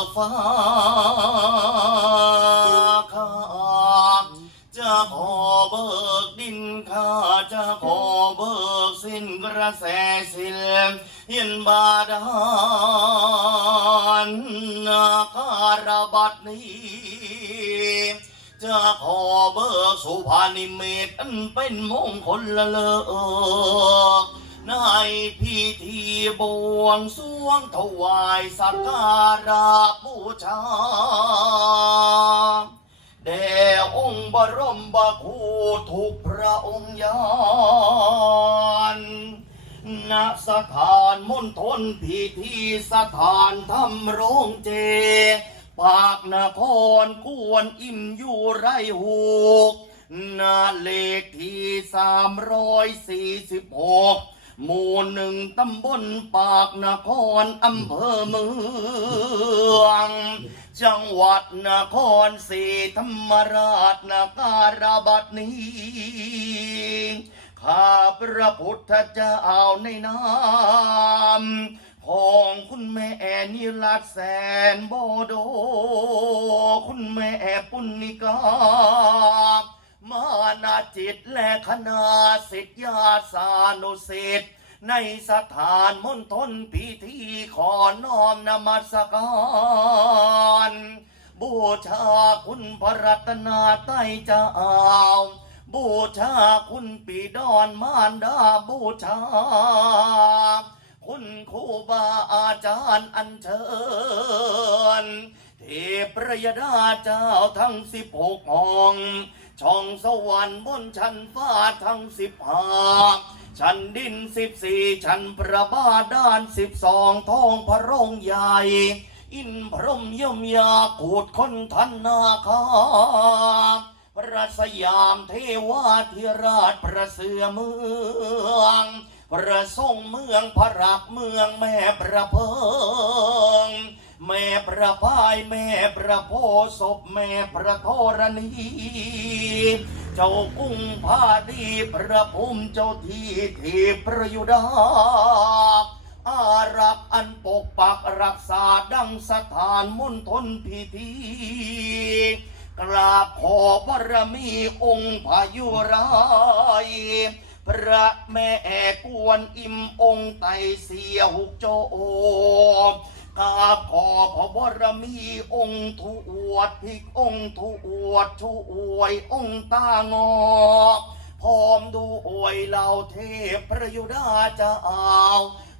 เบิกฟ้าข้าจะขอเบิกดินข้าจะขอเบิกสิ้นกระแสสิลเห็นบาดาลนาการบัดนี้จะขอเบิกสุภานิเมตอันเป็นมงคลละเลิกใน พิธีบวงสรวงถวายสักการะบูชาแด่องค์บรมบาคูทุกพระองค์ยานณสถานมณฑลพิธีสถานทำโรงเจ ปากนครกวนอิ่มอยู่ไรหูกนาเลขที่สามร้อยสี่สิบหก หมู่หนึ่งตำบลปากนครอำเภอเมือง จังหวัดนครศรีธรรมราชนาการบัดนี้ข้าพระพุทธเจ้าในนามของคุณแม่นิรัตแสนโบโด คุณแม่ปุณณิกามานา จิตและคณะสิทธิาสานุสิทธิ์ในสถานมณฑลพิธีขอน้อมนมัสการบูชาคุณพระรัตนาไตรเจ้าบูชาคุณปีดอนมารดาบูชา คุณครูบาอาจารย์อัญเชิญเทพระยดาเจ้าทั้งสิบหกห้อง ช่องสวรรค์บนชั้นฟ้าทั้งสิบห้าชั้นดินสิบสี่ชั้นพระบาด้านสิบสองท้องพระโรงใหญ่ อินพรหมยมยากูดคนทันนาคาพระสยามเทวาธิราชพระเสือเมือง พระทรงเมืองพระรักเมืองแม่พระเพิง แม่พระพายแม่พระโพศพแม่พระธรณี เจ้ากุ้งพาดีพระภูมิเจ้าที่ทีพระยุดาอารักอันปกปักรักษาดังสถานมณฑลพิธีกราบขอบารมีองค์พายุรายพระแม่กวนอิมองค์ไตเสียหุกโจ กราขอพระบรมีองค์ทวดพิกองค์ทวดช่วยองค์ตางอพร้อมดูอวยเหล่าเทพพระยุดาเจ้า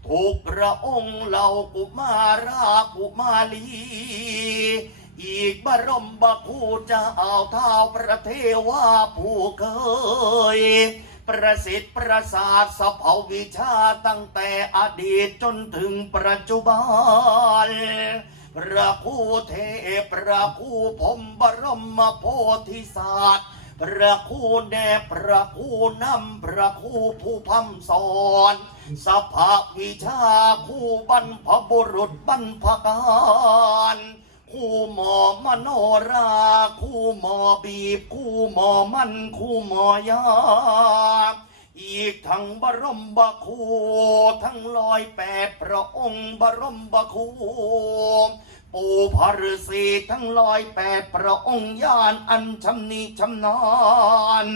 ทุกพระองค์เหล่ากุมารากุมาลี อีกบรมบคูจะเอาเท้าพระเทวาผู้เคย ประสิทธิ์ประสาทสภาวิชาตั้งแต่อดีตจนถึงปัจจุบันพระคู่เทพพระคู่ผมบรมโพธิสัตว์พระคู่แด่พระคู่นำพระคู่ผู้พำสอนสภาวิชาคู่บรรพบุรุษบรรพการ คู่หมอมโนรา คู่หมอบีบ คู่หมอมันคู่หมอยาอีกทั้งบรมบคูทั้งลอยแปดพระองค์บรมบคูปู่พระฤาษีทั้งลอยแปดพระองค์ยานอันชำนิชำนาญ